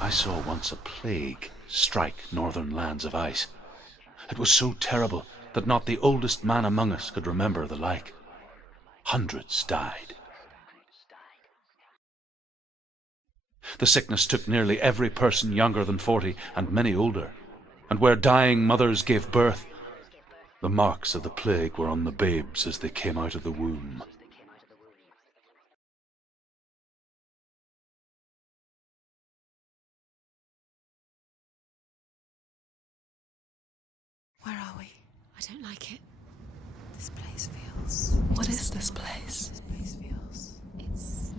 I saw once a plague strike northern lands of ice. It was so terrible that not the oldest man among us could remember the like. Hundreds died. The sickness took nearly every person younger than 40 and many older, and where dying mothers gave birth, the marks of the plague were on the babes as they came out of the womb. Where are we? I don't like it. This place feels... What is this place? This place feels... It's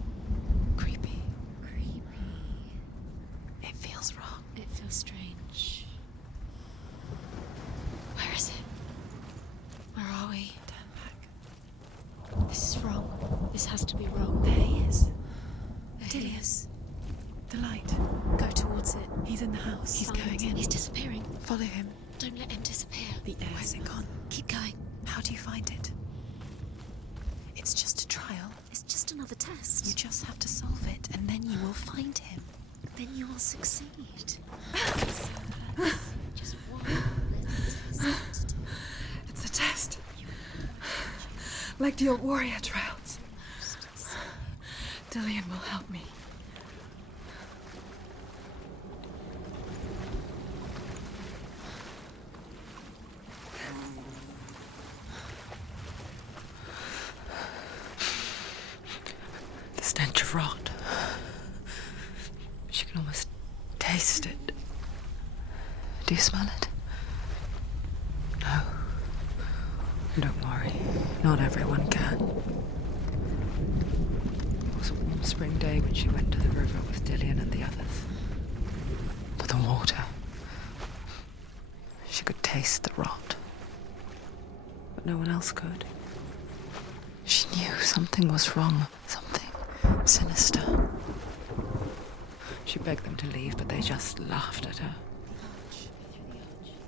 creepy. creepy. It feels wrong. It feels strange. Where is it? Where are we? Turn back. This is wrong. This has to be wrong. There he is. There he is. The light. Go towards it. He's in the house. He's Find going it. in. He's disappearing. Follow him. Don't let him disappear. The air hasn't gone. Keep going. How do you find it? It's just a trial. It's just another test. You just have to solve it, and then you will find him. Then you will succeed. Just one little test to do. It's a test. Like the old warrior trials. Dillian will help me. The stench of rot. She can almost taste it. Do you smell it? No. Don't worry. Not everyone can. It was a warm spring day when she went to the river with Dillian and the others. But the water... She could taste the rot. But no one else could. She knew something was wrong. Something sinister. She begged them to leave, but they just laughed at her.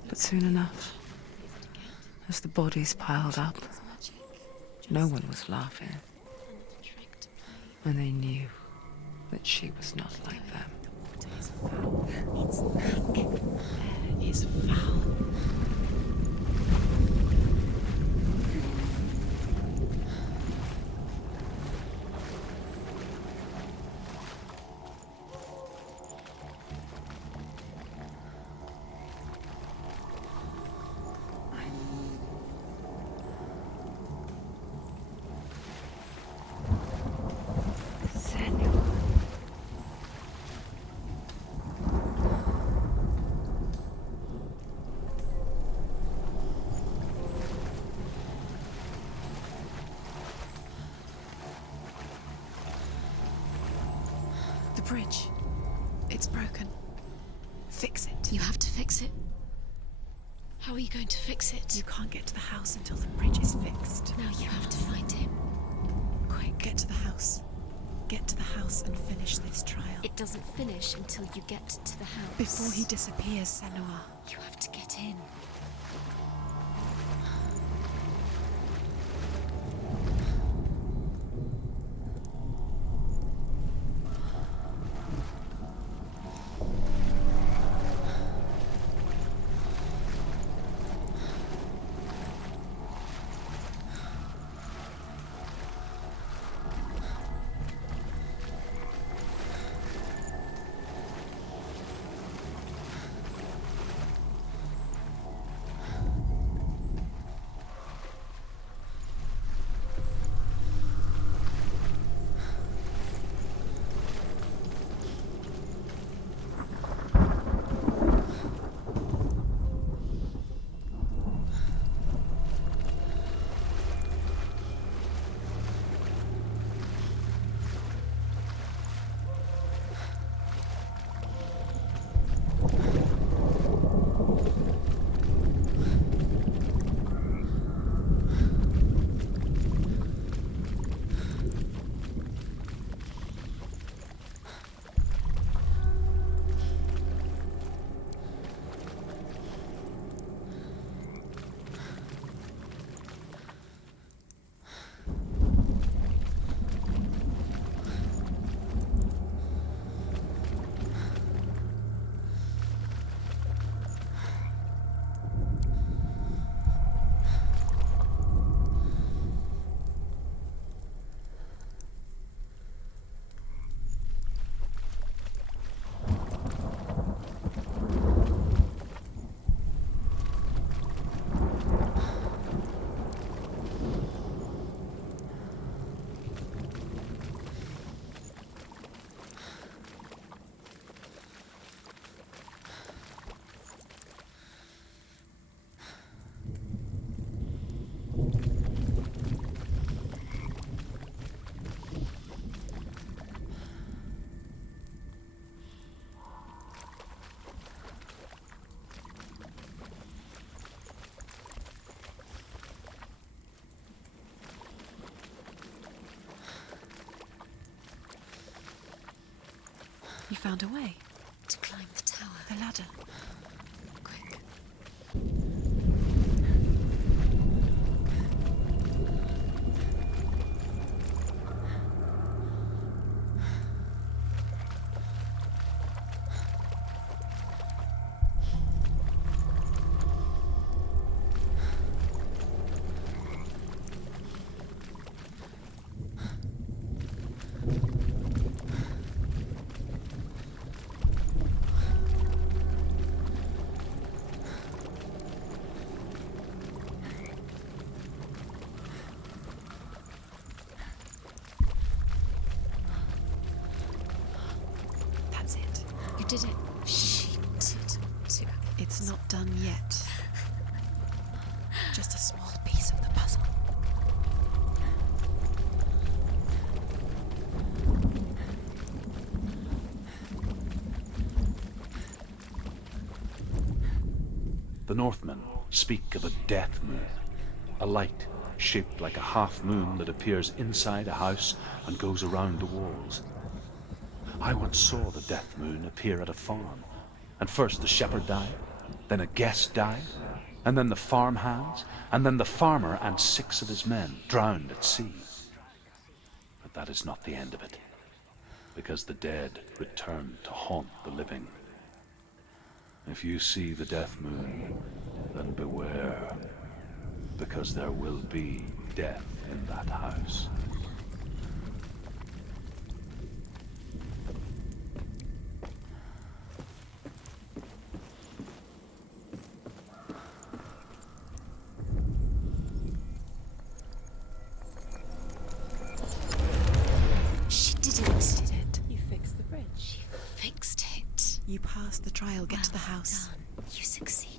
But soon enough, as the bodies piled up, no one was laughing. And they knew that she was not like them. It's thick. Air is foul. Senua. The bridge. It's broken. Fix it. You have to fix it. How are you going to fix it? You can't get to the house until the bridge is fixed. Now you have to find him. Quick, get to the house. Get to the house and finish this trial. It doesn't finish until you get to the house. Before he disappears, Senua. You have to get in. You found a way. To climb the tower. The ladder. Quick. That's it. You did it. She did. It's not done yet. Just a small piece of the puzzle. The Northmen speak of a death moon, a light shaped like a half moon that appears inside a house and goes around the walls. I once saw the death moon appear at a farm, and first the shepherd died, then a guest died, and then the farm hands, and then the farmer and 6 of his men drowned at sea. But that is not the end of it, because the dead return to haunt the living. If you see the death moon, then beware, because there will be death in that house. She did it. Did it? You fixed the bridge. She fixed it. You passed the trial. Get to the Well house. done. You succeeded.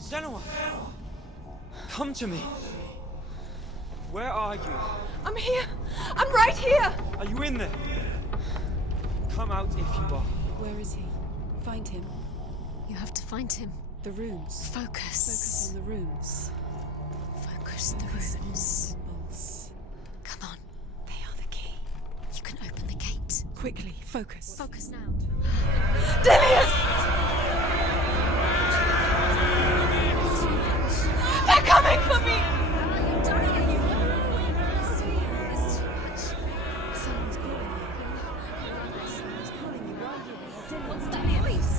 Senua! Come to me! Where are you? I'm here. I'm right here. Are you in there? Come out if you are. Where is he? Find him. You have to find him. The runes. Focus. Focus on the runes. Focus the runes. Symbols. Come on. They are the key. You can open the gate. Quickly, focus. Focus now. They're coming for me. Someone's calling you. Someone's calling you right here. What's that voice?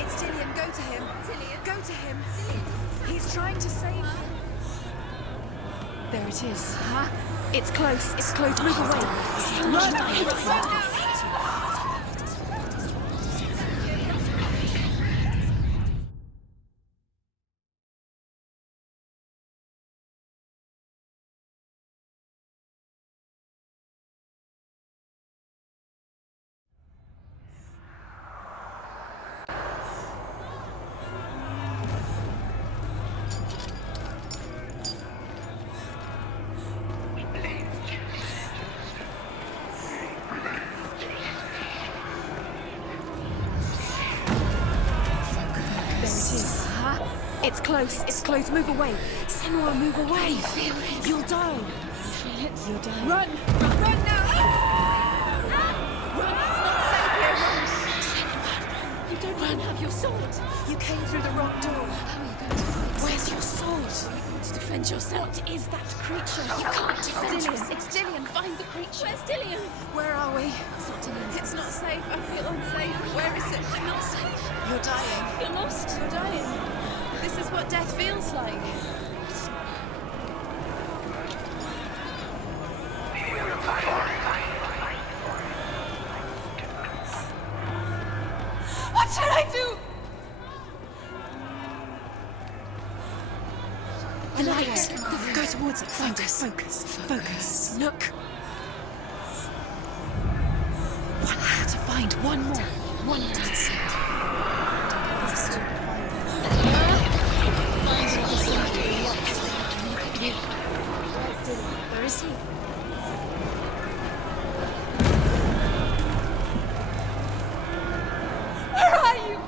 It's Dillian. Go to him. Go to him. He's trying to save you. There it is. It's close. It's close. Move away. Run! It's close. It's close. Move away. Senua, move away. You'll die. You'll die. Run now. don't run. Have your sword. You came through the wrong door. How are you going to fight? Where's your sword? Are you going to defend yourself? What is that creature? You can't defend Dillian. yourself. It's Dillian. Find the creature. Where's Dillian? Where are we? It's not Dillian. It's not safe. I feel unsafe. Where is it? I'm not safe. You're dying. You're lost. You're dying. This is what death feels like. What should I do? The light. Go towards it. Focus. Focus. Look. I have to find one more. One more. That's it. Where is he? Where are you?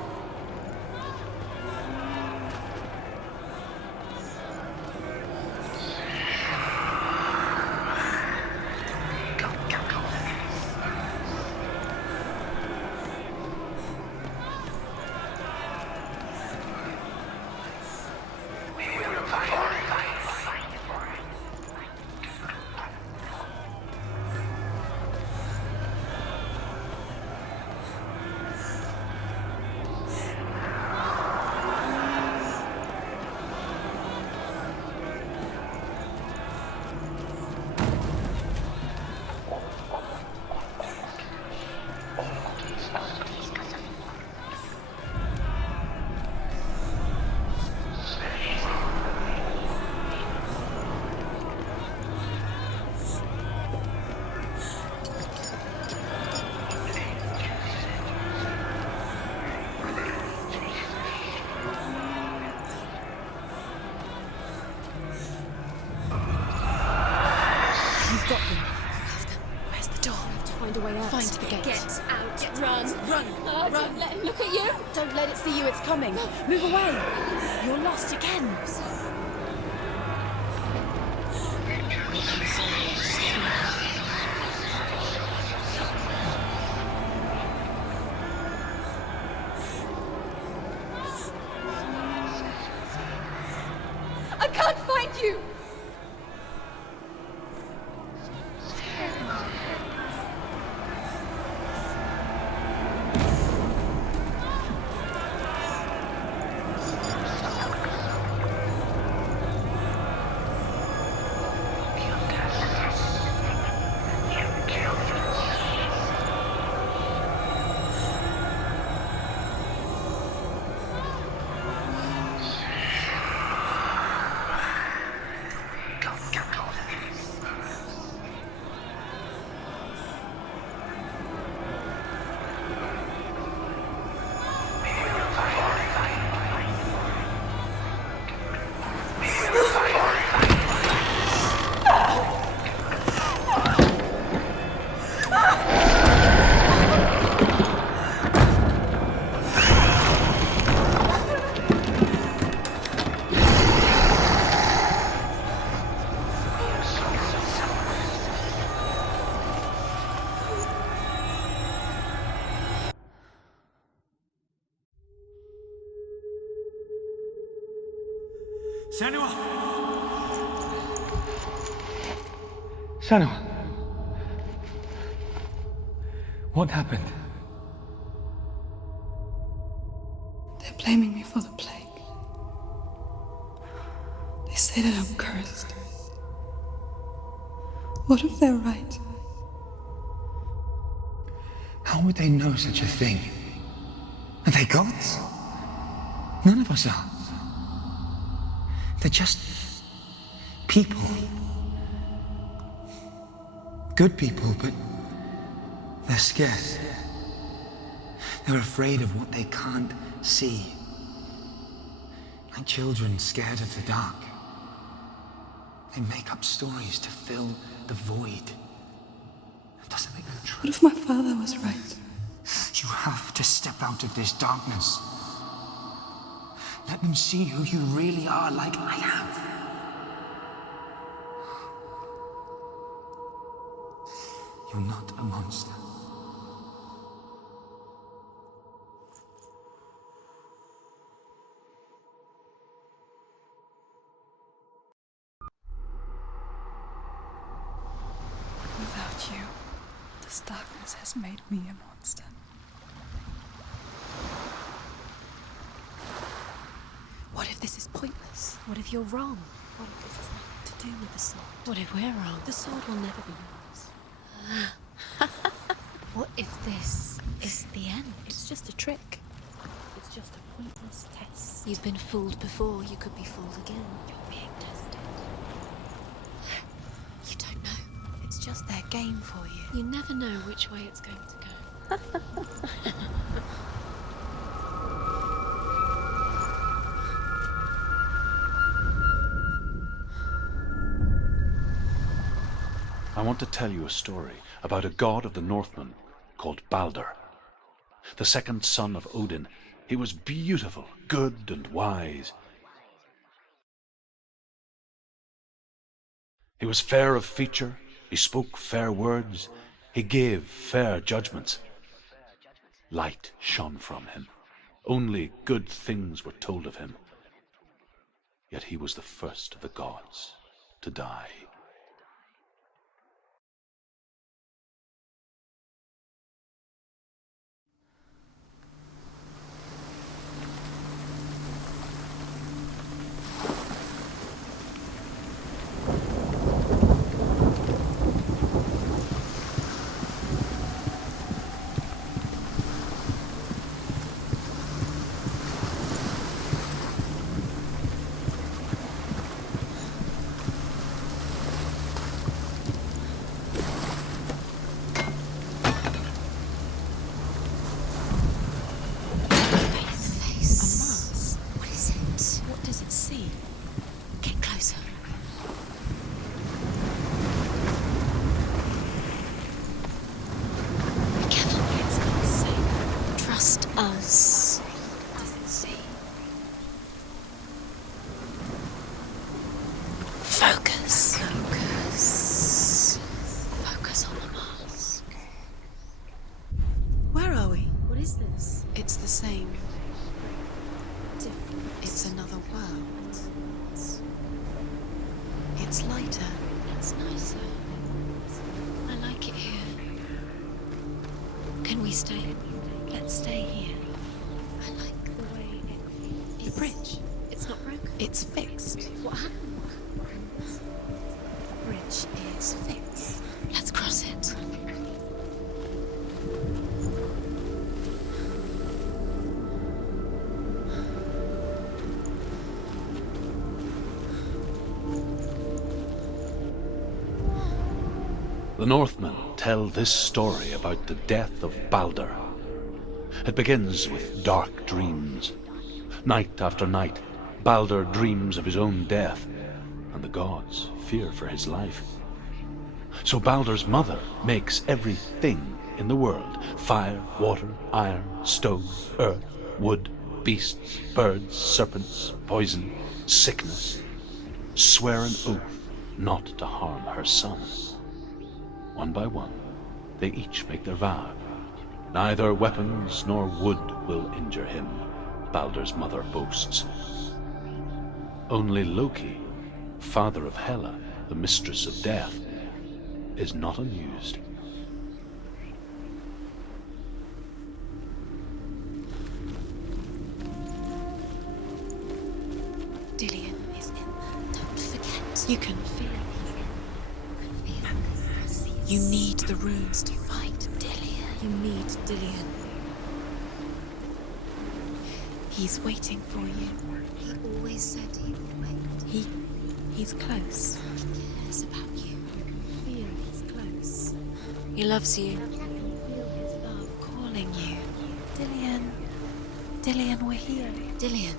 You've got them. You have them. Where's the door? I have to find a way out. Find the gate. Get out. Run. Run. Run. Don't let him look at you. Don't let it see you. It's coming. Move away. You're lost again. I can't find you. Senua! Senua! What happened? They're blaming me for the plague. They say that I'm cursed. What if they're right? How would they know such a thing? Are they gods? None of us are. They're just people. Good people, but they're scared. They're afraid of what they can't see. Like children scared of the dark. They make up stories to fill the void. That doesn't make them true. What if my father was right? You have to step out of this darkness. Let them see who you really are, like I have. You're not a monster. Without you, this darkness has made me a monster. What if this is pointless? What if you're wrong? What if this has nothing to do with the sword? What if we're wrong? The sword will never be yours. What if this is the end? It's just a trick. It's just a pointless test. You've been fooled before, you could be fooled again. You're being tested. You don't know. It's just their game for you. You never know which way it's going to go. I want to tell you a story about a god of the Northmen called Balder. The second son of Odin, he was beautiful, good, and wise. He was fair of feature, he spoke fair words, he gave fair judgments. Light shone from him. Only good things were told of him. Yet he was the first of the gods to die. Us. Does it see? Focus. Focus. Focus on the mask. Where are we? What is this? It's the same. Different. It's another world. It's lighter. It's nicer. I like it here. Can we stay? Let's stay here. I like the way it feels. The bridge. It's not broken. It's fixed. What happened? The bridge is fixed. Let's cross it. The Northmen tell this story about the death of Balder. It begins with dark dreams. Night after night, Balder dreams of his own death, and the gods fear for his life. So Balder's mother makes everything in the world: fire, water, iron, stone, earth, wood, beasts, birds, serpents, poison, sickness, swear an oath not to harm her son. One by one, they each make their vow. Neither weapons nor wood will injure him, Balder's mother boasts. Only Loki, father of Hela, the mistress of death, is not amused. Dillion is in there. Don't forget. You can feel it. You need the runes to fight Dillion. You need Dillion. He's waiting for you. He always said he would wait. He's close. He cares about you. You can feel he's close. He loves you. You can feel his love calling you. Dillion. Dillion, we're here. Dillion.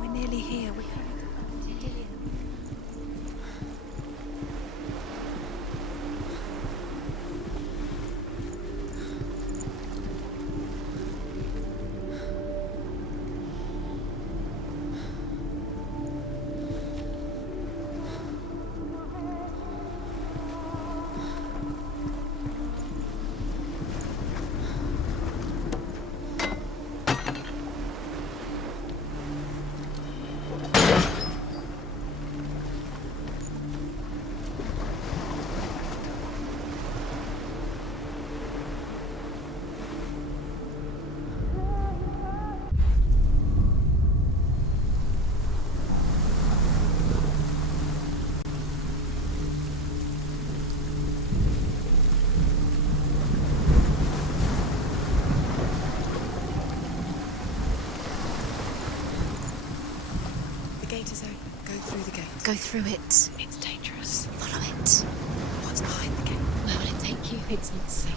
We're nearly here. We're coming. Dillion. go through it. It's dangerous. Follow it. What's behind the gate? Where will it take you? It's not safe.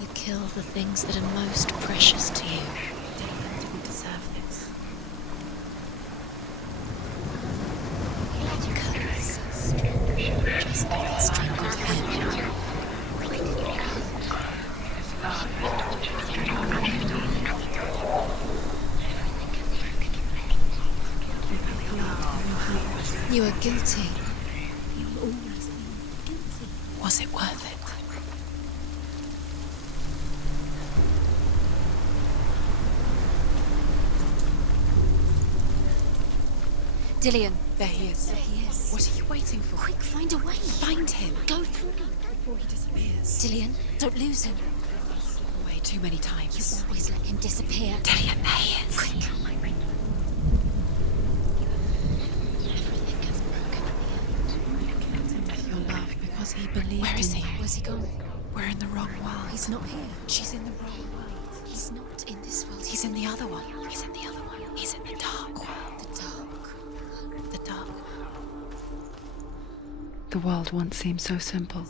You kill the things that are most precious to you. Damon didn't deserve this. Just like it strangled him. You are guilty. You will always be guilty. Was it worth it? Dillian. There he is. There he is. What are you waiting for? Quick, find a way. Find him. Go through Before he disappears. Dillian, don't lose him. Away too many You times. always let him disappear. Dillian, there he is. Quick. Killed him with your love because he believed. Where is he? Where's he gone? We're in the wrong world. He's not here. She's in the wrong world. He's not in this world. He's in the other one. He's in the other one. He's in the dark world. the dark. The dark world. The world once seemed so simple.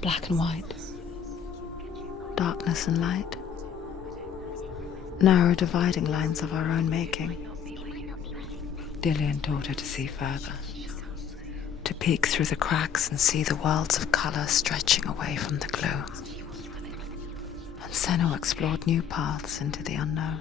Black and white. Darkness and light. Narrow dividing lines of our own making. Dillian taught her to see further. To peek through the cracks and see the worlds of colour stretching away from the gloom. And Senua explored new paths into the unknown.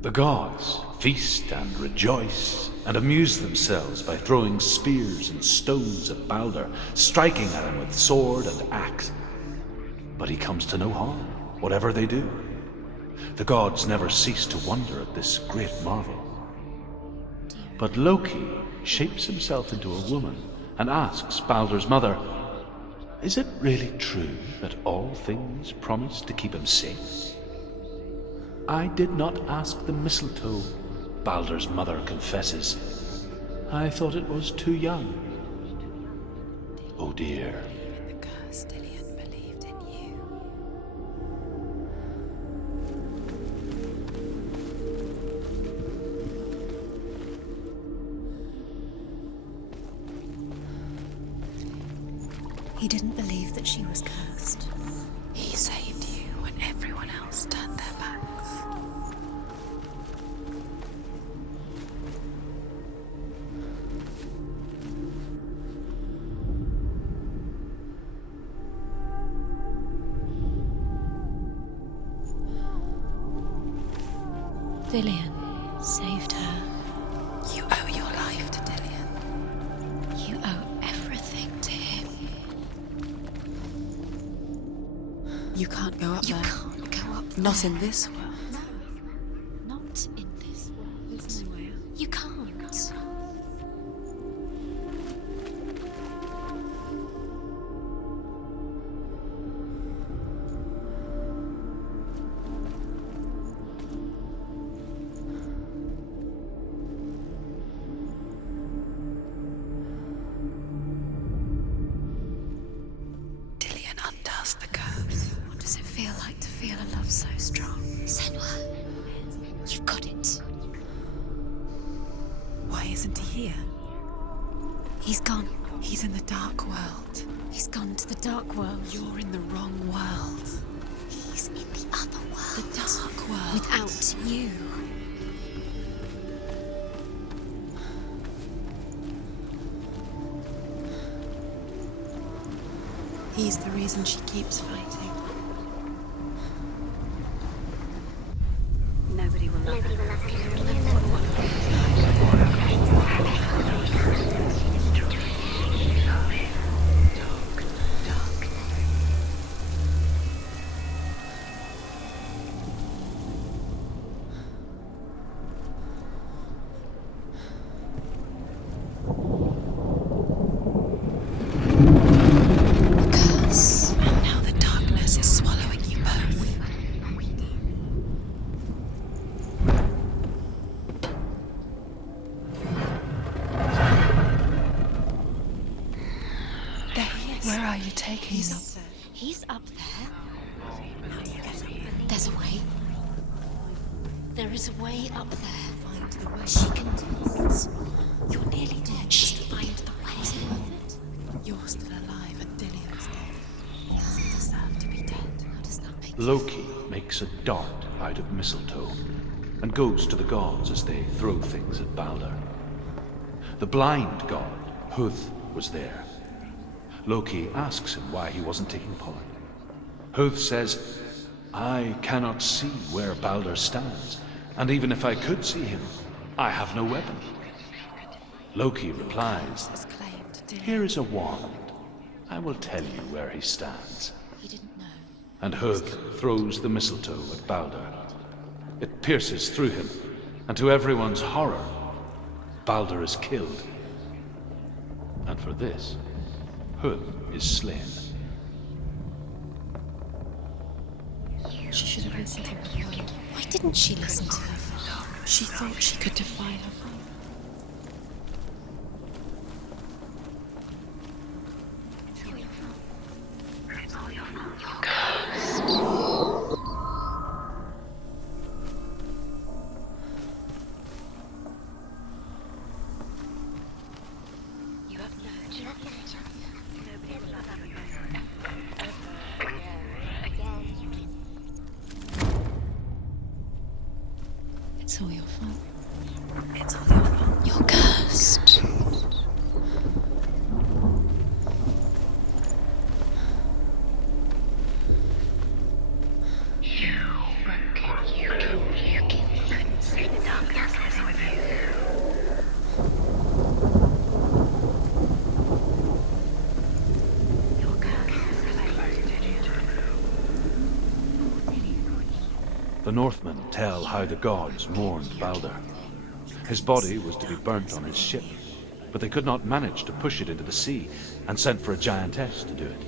The gods feast and rejoice and amuse themselves by throwing spears and stones at Balder, striking at him with sword and axe. But he comes to no harm, whatever they do. The gods never cease to wonder at this great marvel. But Loki shapes himself into a woman and asks Balder's mother, "Is it really true that all things promise to keep him safe?" "I did not ask the mistletoe," Balder's mother confesses. "I thought it was too young." Oh dear. The curse Dillian believed in you. He didn't believe that she was cursed. He saved you when everyone else turned their backs. Dillian saved her. You owe your life to Dillian. You owe everything to him. You can't go up You there. can't go up Not there. in this world. No, not in this world. There's no way out. You can't. Dillian undoes the curse. What does it feel like to feel a love so strong? Senua, you've got it. Why isn't he here? He's gone. He's in the dark world. He's gone to the dark world. You're in the wrong world. He's in the other world. The dark world. Without you. He's the reason she keeps fighting. Nobody will love Where are you taking He's me? up there. He's up there. There's a way. There is a way up there. Find the way. She can do it. You're nearly dead. Just find the way. Is it worth it? You're still alive and Dillian's dead. He doesn't deserve to be dead. How does that make Loki makes a dart out of mistletoe and goes to the gods as they throw things at Balder. The blind god, Huth, was there. Loki asks him why he wasn't taking part. Huth says, I cannot see where Balder stands, and even if I could see him, I have no weapon. Loki replies, Has claimed Dillian. Here is a wand. I will tell you where he stands. He didn't know. And Huth throws the mistletoe at Balder. It pierces through him, and to everyone's horror, Balder is killed. And for this, Huth is slain. She should have listened to her. Why didn't she listen to her father? She thought she could defy her father. It's all your fault. It's all your fault. You're cursed. The Northmen tell how the gods mourned Balder. His body was to be burnt on his ship, but they could not manage to push it into the sea and sent for a giantess to do it.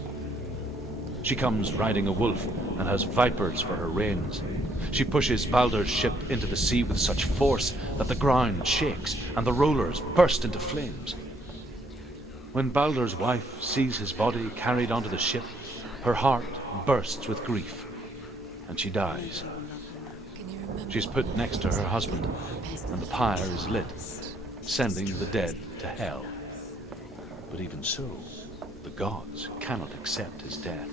She comes riding a wolf and has vipers for her reins. She pushes Balder's ship into the sea with such force that the ground shakes and the rollers burst into flames. When Balder's wife sees his body carried onto the ship, her heart bursts with grief, and she dies. She's put next to her husband, and the pyre is lit, sending the dead to hell. But even so, the gods cannot accept his death.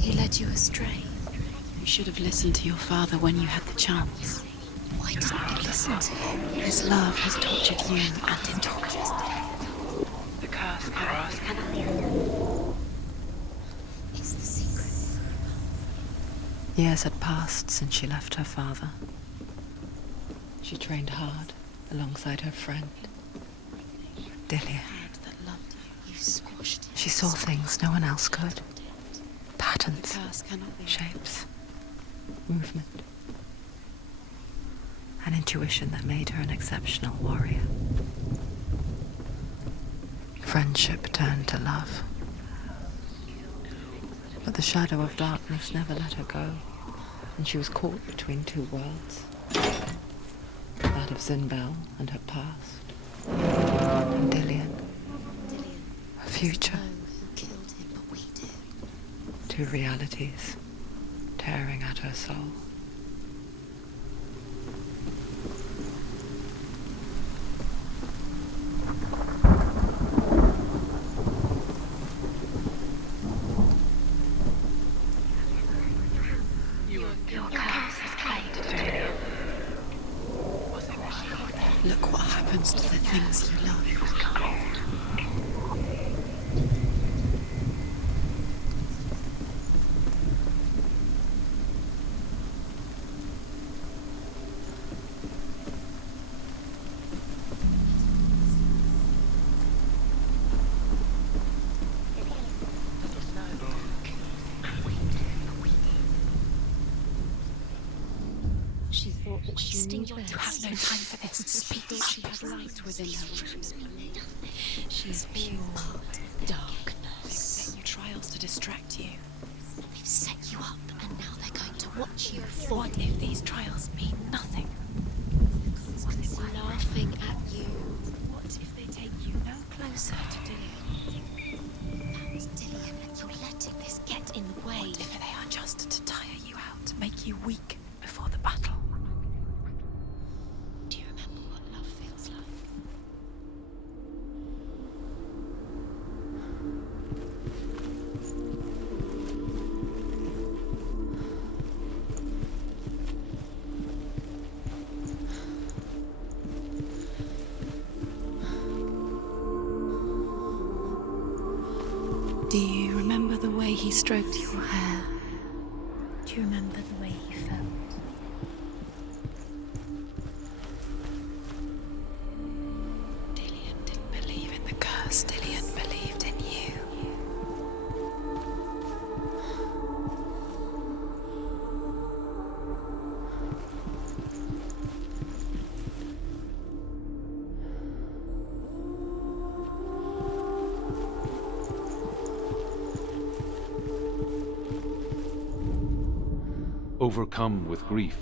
He led you astray. You should have listened to your father when you had the chance. Why didn't you listen to him? His love has tortured you And it tortures them. The curse It's the secret. Years had passed since she left her father. She trained hard alongside her friend, Dillian. That loved you. You squashed it. She saw things no one else could. Patterns, curse cannot be shapes, movement. An intuition that made her an exceptional warrior. Friendship turned to love. But the shadow of darkness never let her go, and she was caught between two worlds. That of Zinbel and her past, and Dillian, her future. Know who killed him, but we did. Two realities tearing at her soul. Look what happens to the things you love. She thought that she knew You best. have no time for this. Speak. She had light within her. She is pure darkness. distract you. We've set you up, and now they're going to watch you fall. What if these trials mean nothing? What if we're laughing at you? What if they take you no closer to Dillian? Dillian, you're letting this get in the way. What if they are just to tire you out, to make you weak before the battle? Do you remember what love feels like? Do you remember the way he stroked your hair? Do you remember the way he felt? Dillian didn't believe in the curse. Dillian believed in you. Overcome with grief,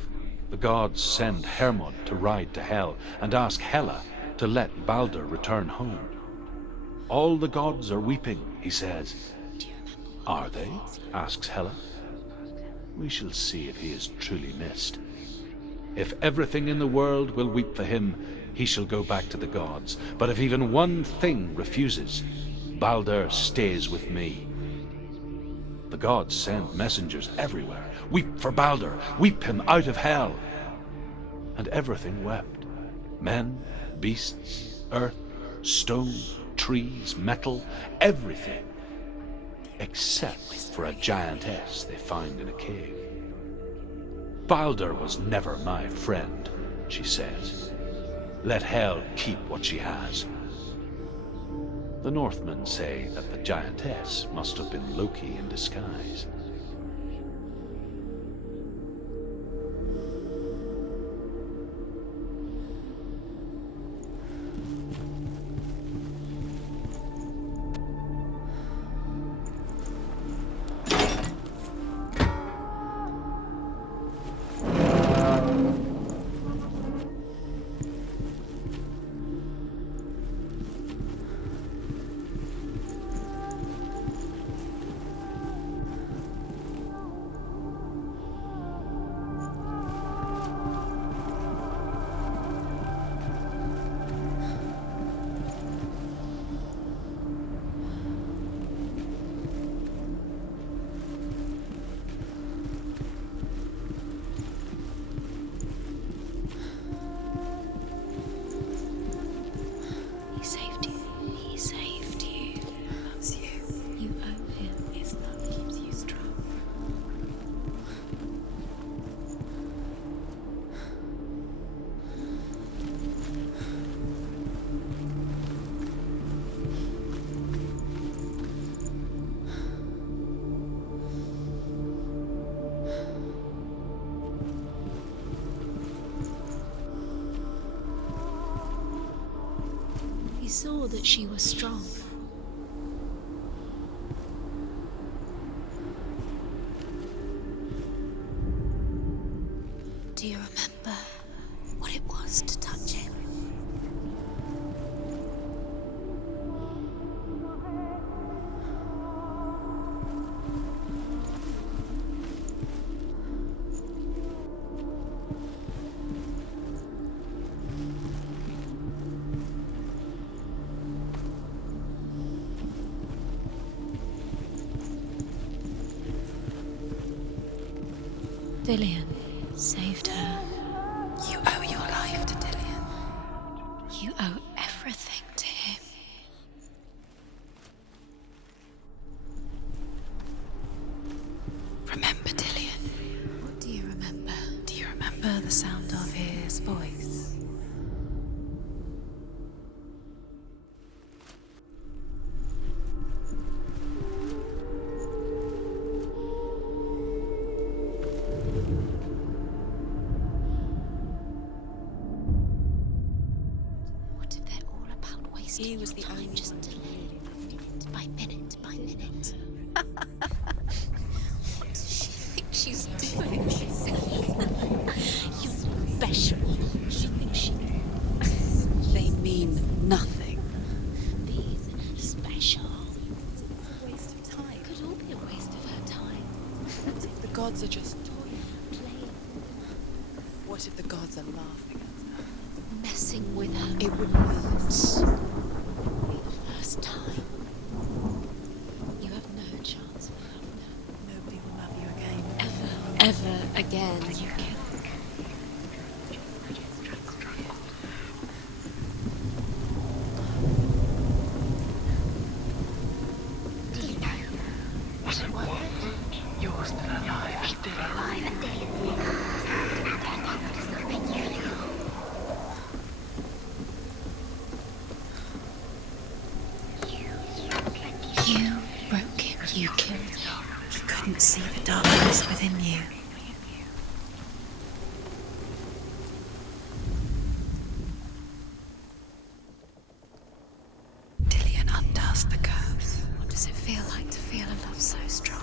the gods send Hermod to ride to Hell and ask Hela to let Balder return home. All the gods are weeping, he says. Are they? Asks Hela. We shall see if he is truly missed. If everything in the world will weep for him, he shall go back to the gods. But if even one thing refuses, Balder stays with me. The gods send messengers everywhere. Weep for Balder, weep him out of Hell. And everything wept. Men, beasts, earth, stone, trees, metal, everything. Except for a giantess they find in a cave. Balder was never my friend, she says. Let Hel keep what she has. The Northmen say that the giantess must have been Loki in disguise. Saw that she was strong. Do you remember what it was to touch him? Dillian saved her. You owe your life to Dillian. You owe everything to him. Remember Dillian? What do you remember? Do you remember the sound of his voice? He was the only just minute by minute by minute. sure. Waste of time. It could all be a waste of her time. What if the gods are just Toying, playing, What if the gods are laughing at her? messing with her. It wouldn't be the first time. You have no chance of love now. Nobody will love you again. Ever again. Are you kidding? You're still alive, still alive. You broke him. You killed him. You couldn't see the darkness within you. Dillian undoes the curse. What does it feel like to feel a love so strong?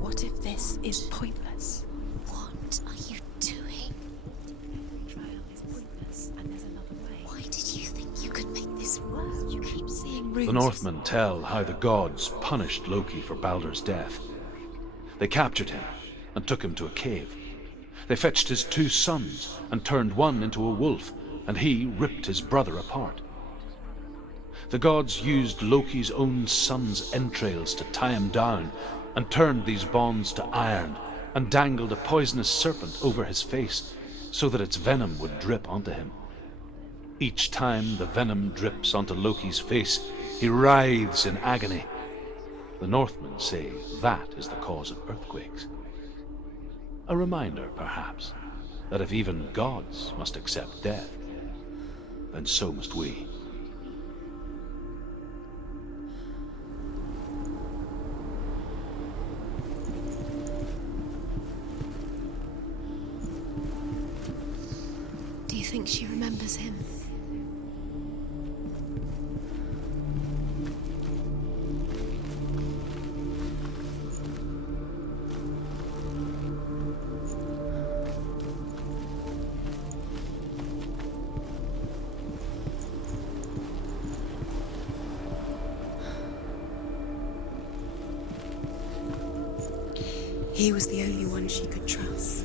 What if this is pointless? What are you doing? Trial is pointless, and there's another way. Why did you think you could make this work? You keep seeing The Northmen tell how the gods punished Loki for Baldur's death. They captured him and took him to a cave. They fetched his 2 sons and turned one into a wolf, and he ripped his brother apart. The gods used Loki's own son's entrails to tie him down and turned these bonds to iron and dangled a poisonous serpent over his face so that its venom would drip onto him. Each time the venom drips onto Loki's face, he writhes in agony. The Northmen say that is the cause of earthquakes. A reminder, perhaps, that if even gods must accept death, then so must we. Do you think she remembers him? He was the only one she could trust.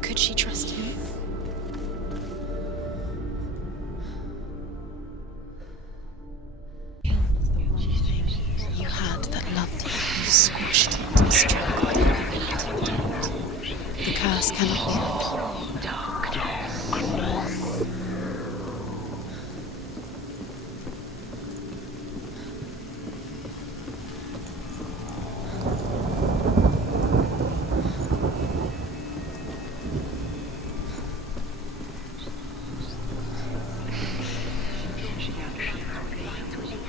Could she trust him? You had that loved you. You squashed it and strangled it. The curse cannot be undone.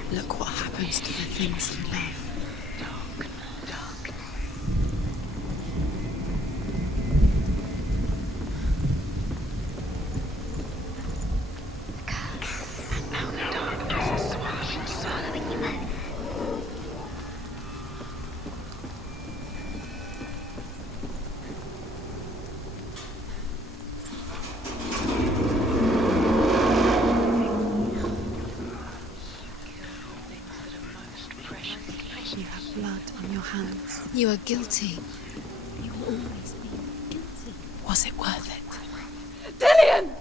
Look what happens to the things you love. You have blood on your hands. You are guilty. You will always be guilty. Was it worth it? Dillian!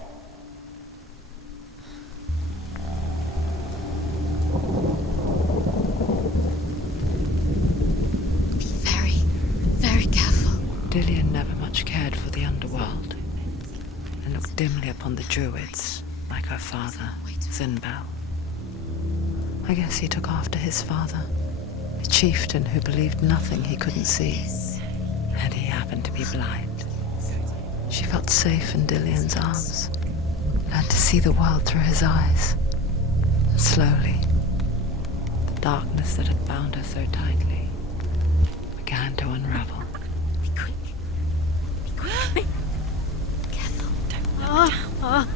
Be very, very careful. Dillian never much cared for the underworld and looked dimly upon the druids like her father, Zinbel. I guess he took after his father, a chieftain who believed nothing he couldn't see, and he happened to be blind. She felt safe in Dillian's arms, learned to see the world through his eyes. And slowly, the darkness that had bound her so tightly began to unravel. Be quick. Be quick. Careful. Don't look down.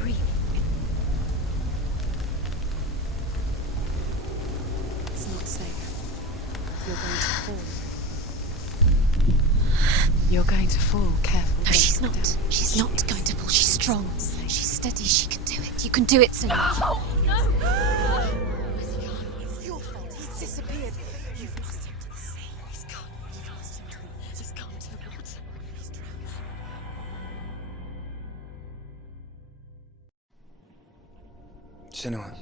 Breathe. It's not safe. You're going to fall. You're going to fall. Careful. No, she's not. She's not going to fall. She's strong. She's steady. She can do it. You can do it, Senua. No! No! It's your fault. He's disappeared. You've lost him to the sea. He's gone. You've lost him. He's gone to the water. He's drowned. Senua.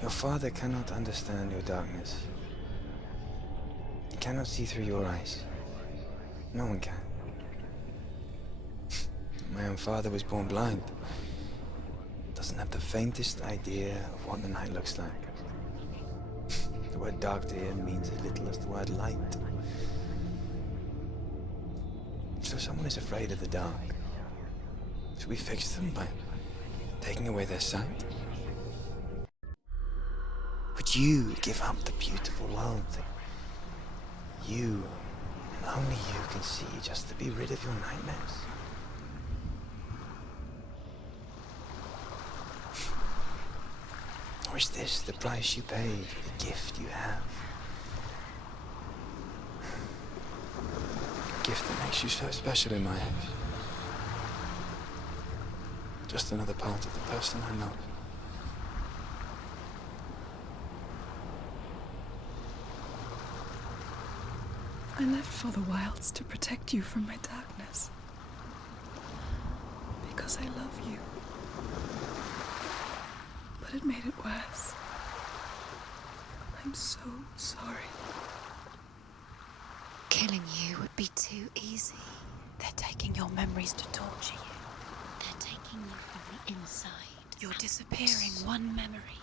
Your father cannot understand your darkness. He cannot see through your eyes. No one can. My own father was born blind. Doesn't have the faintest idea of what the night looks like. The word dark to him means as little as the word light. So someone is afraid of the dark. Should we fix them by taking away their sight? Would you give up the beautiful world that you, and only you, can see just to be rid of your nightmares? Or is this the price you pay for the gift you have? A gift that makes you so special in my eyes. Just another part of the person I love. I left for the wilds to protect you from my darkness. Because I love you. But it made it worse. I'm so sorry. Killing you would be too easy. They're taking your memories to torture you. They're taking you from the inside. You're disappearing one memory